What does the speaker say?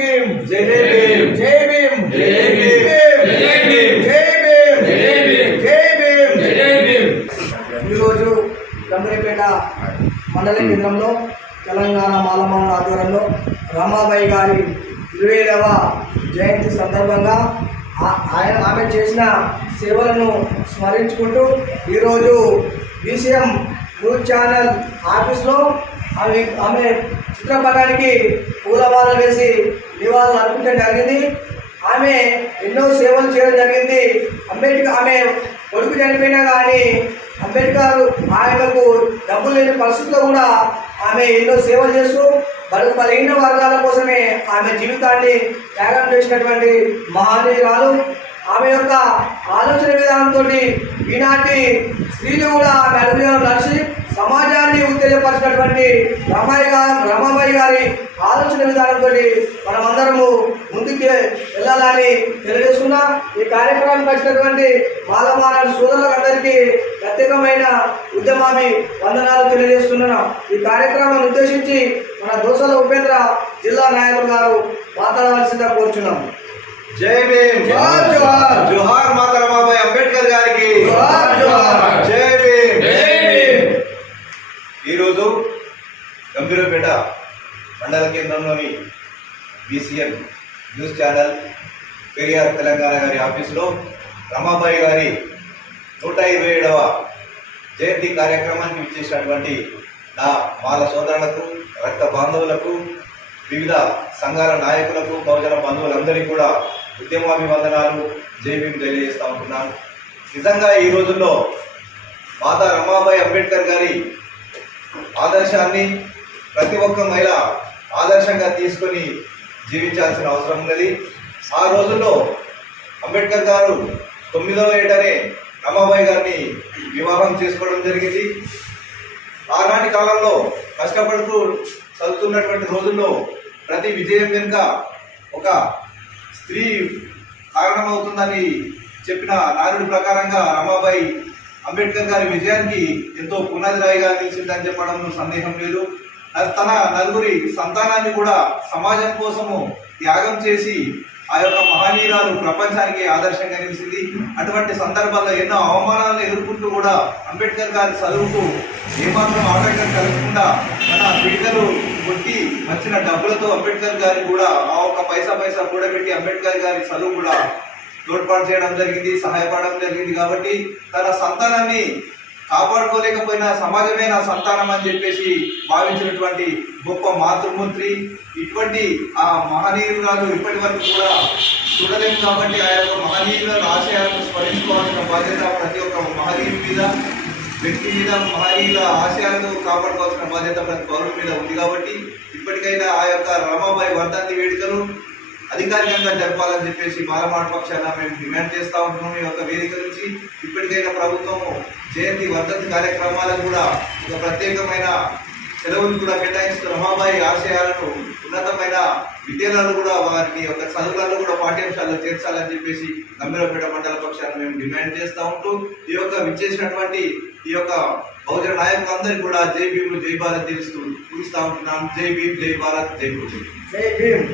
భీమ్ భీమ్ భీమ్ భీమ్ భీమ్ భీమ్ భీమ్ భీమ్ ఈరోజు గంగరేపేట మండల కేంద్రంలో తెలంగాణ మాలమౌన ఆధ్వర్యంలో రమాబాయి గారి ఇరవైదవ జయంతి సందర్భంగా ఆయన ఆమె చేసిన సేవలను స్మరించుకుంటూ ఈరోజు బీసీఎం న్యూస్ ఛానల్ ఆఫీస్లో ఆమె ఆమె చిత్రపటానికి పూలమాలలు వేసి నివాళులు అర్పించడం జరిగింది. ఆమె ఎన్నో సేవలు చేయడం జరిగింది. అంబేద్కర్ ఆమె కొడుకు చనిపోయినా కానీ అంబేద్కర్ ఆయనకు డబ్బులు లేని పరిస్థితిలో కూడా ఆమె ఎన్నో సేవలు చేస్తూ బలు బలహీన వర్గాల కోసమే ఆమె జీవితాన్ని త్యాగం చేసినటువంటి మహానీయురాలు. ఆమె యొక్క ఆలోచన విధానంతో ఈనాటి స్త్రీలు కూడా ఆమె అడుగులో నడిచి రమాయి గారు రమాబాయి గారి ఆలోచన విధానంతో మనమందరము ముందుకు వెళ్ళాలని తెలియజేస్తున్నా ఈ కార్యక్రమానికి వచ్చినటువంటి మాలమాల సోదరులందరికీ ప్రత్యేకమైన ఉద్యమామి వందనాలు తెలియజేస్తున్నాను ఈ కార్యక్రమాన్ని ఉద్దేశించి మన దోసల ఉపేంద్ర జిల్లా నాయకులు గారు మాట్లాడవలసిందిగా కోరుచున్నాం జై భీమ్ జోహార్, జోహార్. మాత రమాబాయి అంబేద్కర్ గారికి జోహార్, జోహార్. జై. ఈరోజు గంభీరపేట మండల కేంద్రంలోని BCN news channel Periyar Telangana గారి ఆఫీసులో రమాబాయి గారి నూట ఇరవై ఏడవ జయంతి కార్యక్రమానికి విచ్చేసినటువంటి నా మాల సోదరులకు రక్త బాంధవులకు వివిధ సంఘాల నాయకులకు బహుజన బంధువులందరికీ కూడా ఉద్యమాభివందనాలు. జై తెలియజేస్తూ ఉంటున్నాను. నిజంగా ఈ రోజుల్లో మాతా రమాబాయి అంబేద్కర్ గారి ఆదర్శాన్ని ప్రతి ఒక్క మహిళ ఆదర్శంగా తీసుకొని జీవించాల్సిన అవసరం ఉన్నది. ఆ రోజుల్లో అంబేద్కర్ గారు తొమ్మిదవ ఏటనే రమాబాయి గారిని వివాహం చేసుకోవడం జరిగింది. ఆనాటి కాలంలో కష్టపడుతూ చదువుతున్నటువంటి రోజుల్లో ప్రతి విజయం వెనుక ఒక స్త్రీ కారణమవుతుందని చెప్పిన నారుడి ప్రకారంగా రమాబాయి అంబేద్కర్ గారి విజయానికి ఎంతో పునాదిరాయిగా నిలిచిందని చెప్పడంలో సందేహం లేదు. అది తన నలుగురి సంతానాన్ని కూడా సమాజం కోసము త్యాగం చేసి ఆ యొక్క మహనీయురాలు ప్రపంచానికి ఆదర్శంగా నిలిచింది. అటువంటి సందర్భాల్లో ఎన్నో అవమానాలను ఎదుర్కొంటూ కూడా అంబేద్కర్ గారి చదువుకు ఏమాత్రం ఆటంకం కలగకుండా తన పీడికలు కొట్టి వచ్చిన డబ్బులతో అంబేద్కర్ గారి కూడా ఆ ఒక్క పైసా పైసా కూడబెట్టి అంబేద్కర్ గారి చదువు కూడా తోడ్పాటు చేయడం జరిగింది సహాయపడడం జరిగింది కాబట్టి తన సంతానాన్ని కాపాడుకోలేకపోయినా సమాజమే నా సంతానం అని చెప్పేసి భావించినటువంటి గొప్ప మాతృమూర్తి. ఇటువంటి ఆ మహనీయురాలు ఇప్పటి వరకు కూడా చూడలేము కాబట్టి ఆ యొక్క మహనీయుల ఆశయాలను స్మరించుకోవాల్సిన బాధ్యత ప్రతి ఒక్క మహనీయుడి మీద వ్యక్తి మీద మహనీయుల ఆశయాలను కాపాడుకోవాల్సిన బాధ్యత ప్రతి పౌరుల మీద ఉంది కాబట్టి ఇప్పటికైనా ఆ యొక్క రమాబాయి వర్ధంతి వేడుకలు అధికారికంగా జరపాలని చెప్పేసి బాలమాట పక్షాన మేము డిమాండ్ చేస్తా ఉంటున్నాం. ఈ యొక్క వేదిక నుంచి ఇప్పటికైనా ప్రభుత్వం జయంతి వర్ధంతి కార్యక్రమాలకు కూడా ఒక ప్రత్యేకమైన సెలవులు కూడా కేటాయిస్తూ రమాబాయి ఆశయాలను ఉన్నతమైన విద్యలను కూడా వారిని యొక్క చదువులను కూడా పాఠ్యాంశాల్లో చేర్చాలని చెప్పేసి గంభీరపేట మండల పక్షాన్ని మేము డిమాండ్ చేస్తూ ఉంటూ ఈ యొక్క విచ్చేసినటువంటి ఈ యొక్క బహుజన నాయకులందరికీ కూడా జై భీములు జై భారత్ తెలుస్తూ పూజిస్తూ ఉంటున్నాం. జై భీమ్ జై భారత్ జై భీమ్. జై భీమ్.